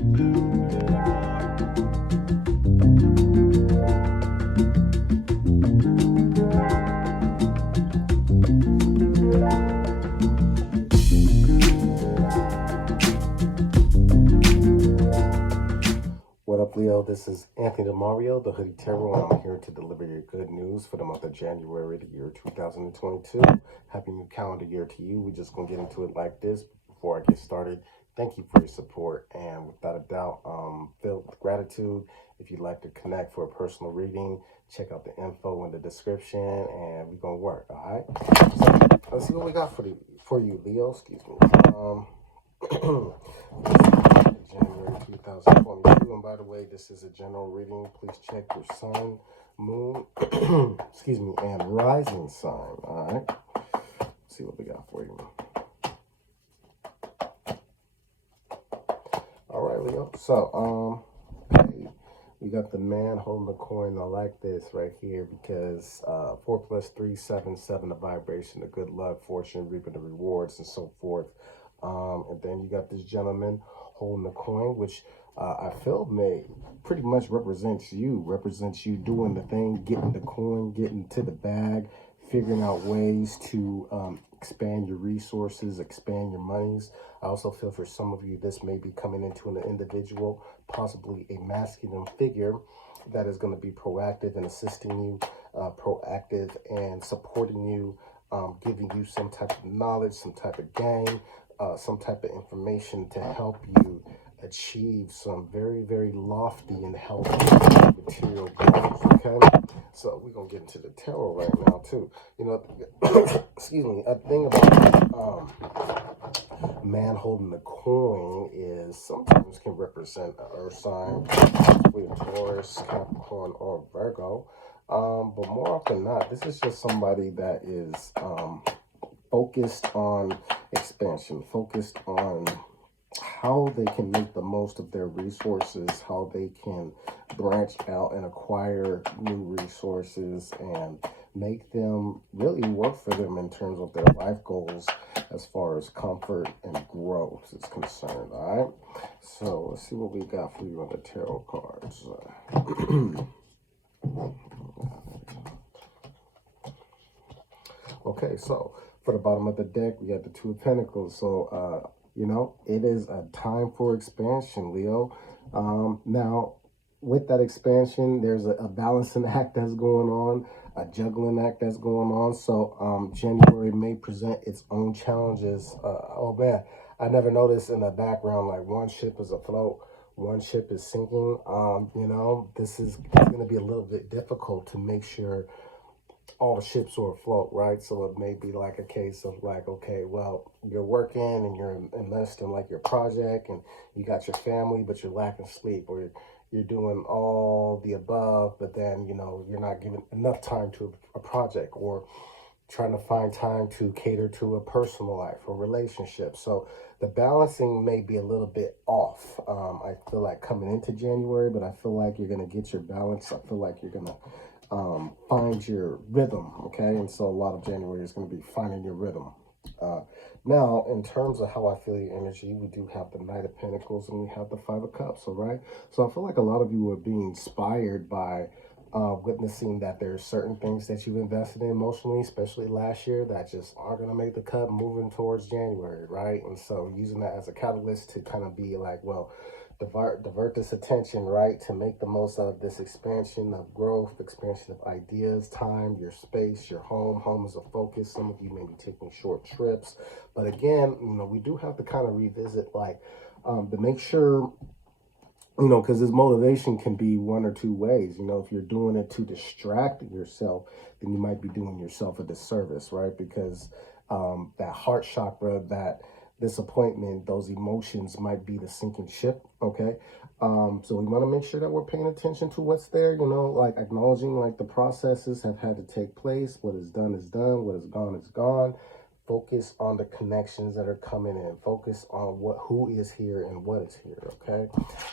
What up, Leo? This is Anthony DeMario, the Hoodie Tarot, and I'm here to deliver your good news for the month of January, the year 2022. Happy new calendar year to you. We're just going to get into it like this. Before I get started, thank you for your support, and without a doubt, filled with gratitude. If you'd like to connect for a personal reading, check out the info in the description, and we're going to work, all right? So, let's see what we got for you, Leo. Excuse me. January 2022, and by the way, this is a general reading. Please check your sun, moon, excuse me, and rising sign. All right, let's see what we got for you. All right, Leo. So, hey, we got the man holding the coin. I like this right here because 4 plus 3, 7, 7, the vibration, the good luck, fortune, reaping the rewards, and so forth. And then you got this gentleman holding the coin, which I feel may pretty much represents you doing the thing, getting the coin, getting to the bag, figuring out ways to expand your resources, expand your monies. I also feel for some of you, this may be coming into an individual, possibly a masculine figure that is going to be proactive in assisting you, proactive and supporting you, giving you some type of knowledge, some type of game, some type of information to help you achieve some very, very lofty and healthy material goals, okay? So we're going to get into the tarot right now, too. You know, excuse me, a thing about man holding the coin is sometimes can represent an earth sign, possibly a Taurus, Capricorn, or Virgo. But more often than not, this is just somebody that is focused on expansion, focused on how they can make the most of their resources, how they can branch out and acquire new resources and make them really work for them in terms of their life goals as far as comfort and growth is concerned, all right? So let's see what we got for you on the tarot cards. Okay, so for the bottom of the deck, we got the Two of Pentacles. So, you know, it is a time for expansion, Leo. Now, with that expansion, there's a balancing act that's going on, a juggling act that's going on. So, January may present its own challenges. Oh, man, I never noticed in the background, like one ship is afloat, one ship is sinking. You know, it's going to be a little bit difficult to make sure all the ships are afloat, right? So it may be like a case of like, okay, well, you're working and you're investing in like your project and you got your family, but you're lacking sleep, or you're doing all the above, but then, you know, you're not giving enough time to a project, or trying to find time to cater to a personal life or relationship. So the balancing may be a little bit off. I feel like coming into January, but I feel like you're going to get your balance. I feel like you're going to find your rhythm, okay? And so a lot of January is going to be finding your rhythm. Now, in terms of how I feel your energy, we do have the Knight of Pentacles and we have the Five of Cups, all right? So I feel like a lot of you are being inspired by witnessing that there's certain things that you've invested in emotionally, especially last year, that just aren't going to make the cut moving towards January, right? And so using that as a catalyst to kind of be like, well, divert this attention, right, to make the most out of this expansion of growth, expansion of ideas, time, your space, your home. Home is a focus. Some of you may be taking short trips. But again, you know, we do have to kind of revisit, like, to make sure, you know, because this motivation can be one or two ways. You know, if you're doing it to distract yourself, then you might be doing yourself a disservice, right? Because that heart chakra, that disappointment, those emotions might be the sinking ship, okay? So we want to make sure that we're paying attention to what's there, you know, like acknowledging like the processes have had to take place. What is done, what is gone is gone. Focus on the connections that are coming in. Focus on who is here and what is here, okay?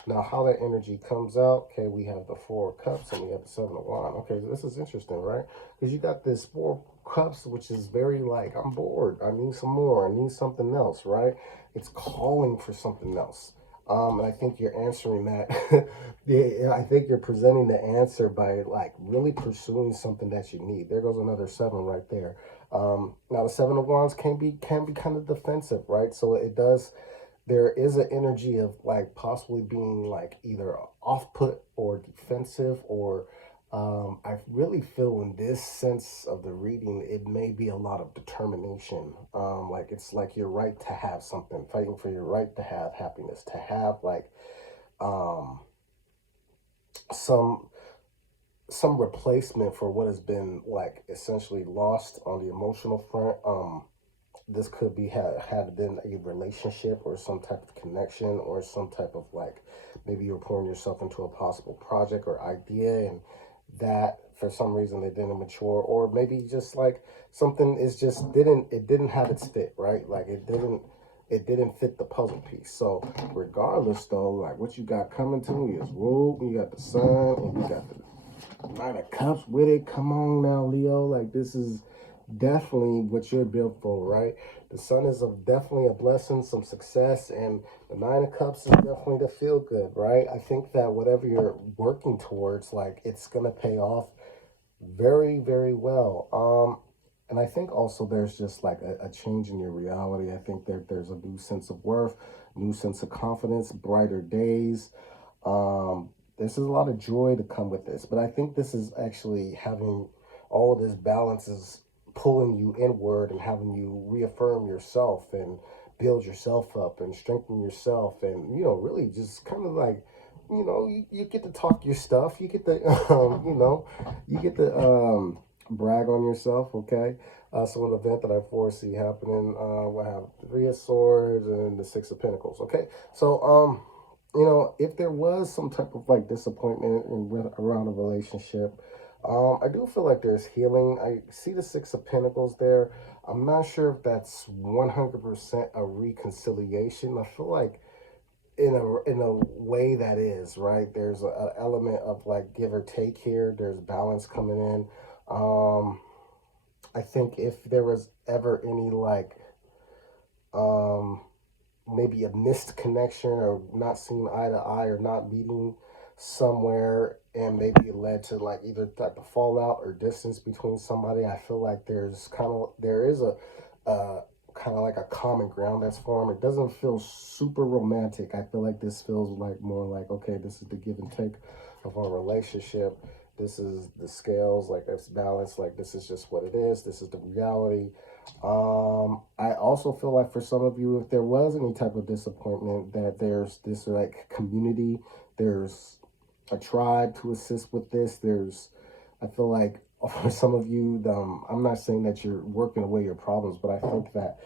Now, how that energy comes out, okay, we have the Four of Cups and we have the Seven of Wands. Okay, so this is interesting, right? Because you got this Four of Cups, which is very like, I'm bored. I need some more. I need something else, right? It's calling for something else. And I think you're answering that. Yeah, I think you're presenting the answer by like really pursuing something that you need. There goes another seven right there. Now the seven of wands can be kind of defensive, right? So it does. There is an energy of like possibly being like either off put or defensive, or I really feel in this sense of the reading, it may be a lot of determination. Like it's like your right to have something, fighting for your right to have happiness, to have like um, some some replacement for what has been like essentially lost on the emotional front. This could be had been a relationship or some type of connection or some type of like maybe you're pouring yourself into a possible project or idea, and that for some reason it didn't mature, or maybe just like something is just didn't have its fit, right? Like it didn't fit the puzzle piece. So regardless though, like what you got coming to me is whoa, you got the sun and you got the Nine of Cups with it. Come on now, Leo. Like this is definitely what you're built for, right? The sun is definitely a blessing, some success, and the Nine of Cups is definitely the feel good, right? I think that whatever you're working towards, like it's gonna pay off very, very well. And I think also there's just like a change in your reality. I think there's a new sense of worth, new sense of confidence, brighter days. This is a lot of joy to come with this, but I think this is actually having all of this balance is pulling you inward and having you reaffirm yourself and build yourself up and strengthen yourself, and really just kind of like you get to talk your stuff, you get to you get to brag on yourself, okay? So an event that I foresee happening, we'll have the Three of Swords and the Six of Pentacles, okay? So if there was some type of like disappointment around a relationship, I do feel like there's healing. I see the Six of Pentacles there. I'm not sure if that's 100% a reconciliation. I feel like in a way that is right. There's an element of like give or take here. There's balance coming in. I think if there was ever any like um, maybe a missed connection or not seeing eye to eye or not meeting somewhere, and maybe it led to like either type of fallout or distance between somebody, I feel like there is a kind of like a common ground that's formed. It doesn't feel super romantic. I feel like this feels like more like, okay, this is the give and take of our relationship. This is the scales, like it's balanced, like this is just what it is, this is the reality. I also feel like for some of you, if there was any type of disappointment, that there's this like community, there's a tribe to assist with this. I feel like for some of you, I'm not saying that you're working away your problems, but I think that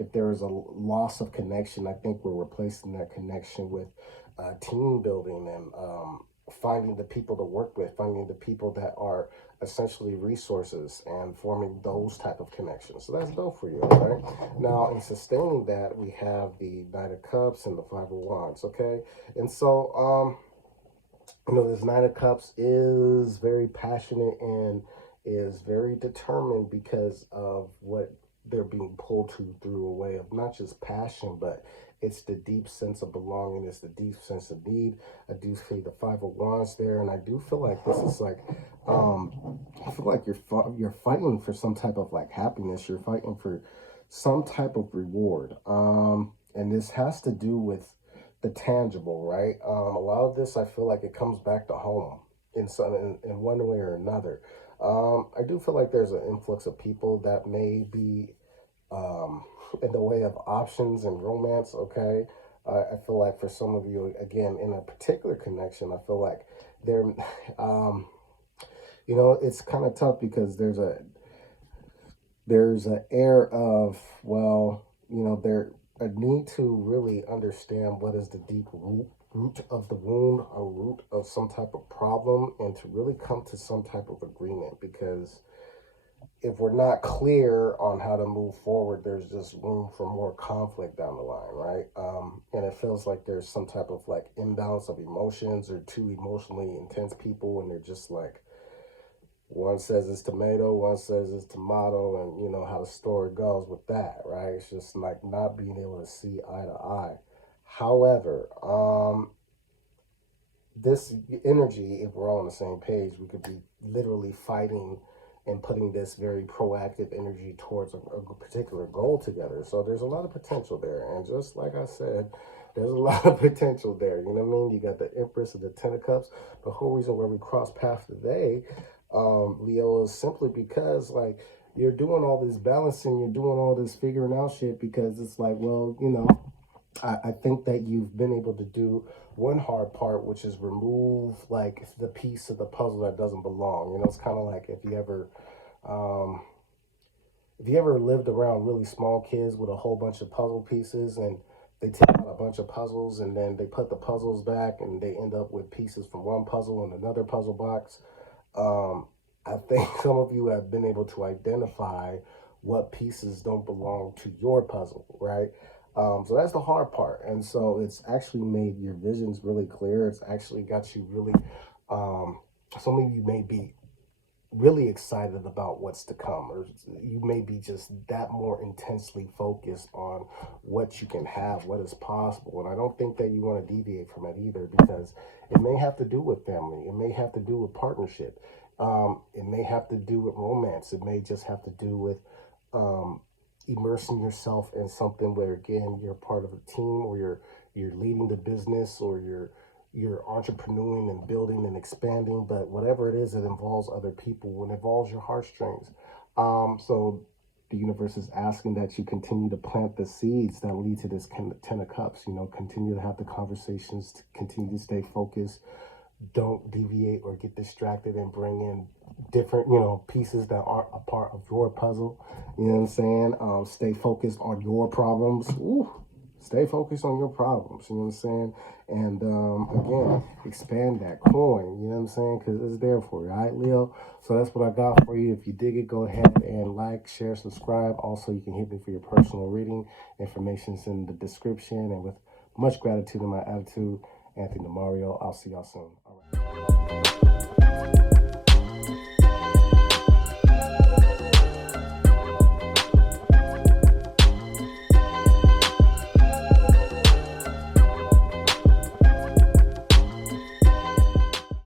if there is a loss of connection, I think we're replacing that connection with team building and finding the people to work with, finding the people that are essentially resources and forming those type of connections. So that's dope for you, right? Now, in sustaining that, we have the Knight of Cups and the Five of Wands, okay? And so, this Knight of Cups is very passionate and is very determined because of what they're being pulled to through a way of not just passion, but it's the deep sense of belonging, it's the deep sense of need. I do feel the Five of Wands there, and I do feel like this is like, I feel like you're fighting for some type of like happiness. You're fighting for some type of reward, and this has to do with the tangible, right? A lot of this, I feel like it comes back to home in one way or another. I do feel like there's an influx of people that may be in the way of options and romance. Okay, I feel like for some of you, again, in a particular connection, I feel like there, um, it's kind of tough because there's an air of, well, there a need to really understand what is the deep root of the wound, a root of some type of problem, and to really come to some type of agreement. Because if we're not clear on how to move forward, there's just room for more conflict down the line, right? And it feels like there's some type of like imbalance of emotions, or two emotionally intense people, and they're just like, one says it's tomato, one says it's tomato, and you know how the story goes with that, right? It's just like not being able to see eye to eye. However, this energy, if we're all on the same page, we could be literally fighting and putting this very proactive energy towards a particular goal together. So there's a lot of potential there. And just like I said, there's a lot of potential there. You know what I mean? You got the Empress of the Ten of Cups. The whole reason why we cross paths today, Leo, is simply because, like, you're doing all this balancing, you're doing all this figuring out shit because it's like, well, you know, I think that you've been able to do one hard part, which is remove like the piece of the puzzle that doesn't belong. You know, it's kind of like um, if you ever lived around really small kids with a whole bunch of puzzle pieces and they take out a bunch of puzzles and then they put the puzzles back and they end up with pieces from one puzzle in another puzzle box. Um, I think some of you have been able to identify what pieces don't belong to your puzzle, right? So that's the hard part. And so it's actually made your visions really clear. It's actually got you really, some of you may be really excited about what's to come, or you may be just that more intensely focused on what you can have, what is possible. And I don't think that you want to deviate from it either, because it may have to do with family, it may have to do with partnership, it may have to do with romance, it may just have to do with um, immersing yourself in something where again you're part of a team, or you're leading the business, or you're entrepreneuring and building and expanding. But whatever it is, it involves other people, it involves your heartstrings. So the universe is asking that you continue to plant the seeds that lead to this Ten of Cups. You know, continue to have the conversations, to continue to stay focused, don't deviate or get distracted and bring in different, you know, pieces that aren't a part of your puzzle. You know what I'm saying? Stay focused on your problems. Ooh, stay focused on your problems. You know what I'm saying? And again, expand that coin. You know what I'm saying? Because it's there for you. All right, Leo? So that's what I got for you. If you dig it, go ahead and like, share, subscribe. Also, you can hit me for your personal reading. Information's in the description. And with much gratitude in my attitude, Anthony DeMario. I'll see y'all soon. All right.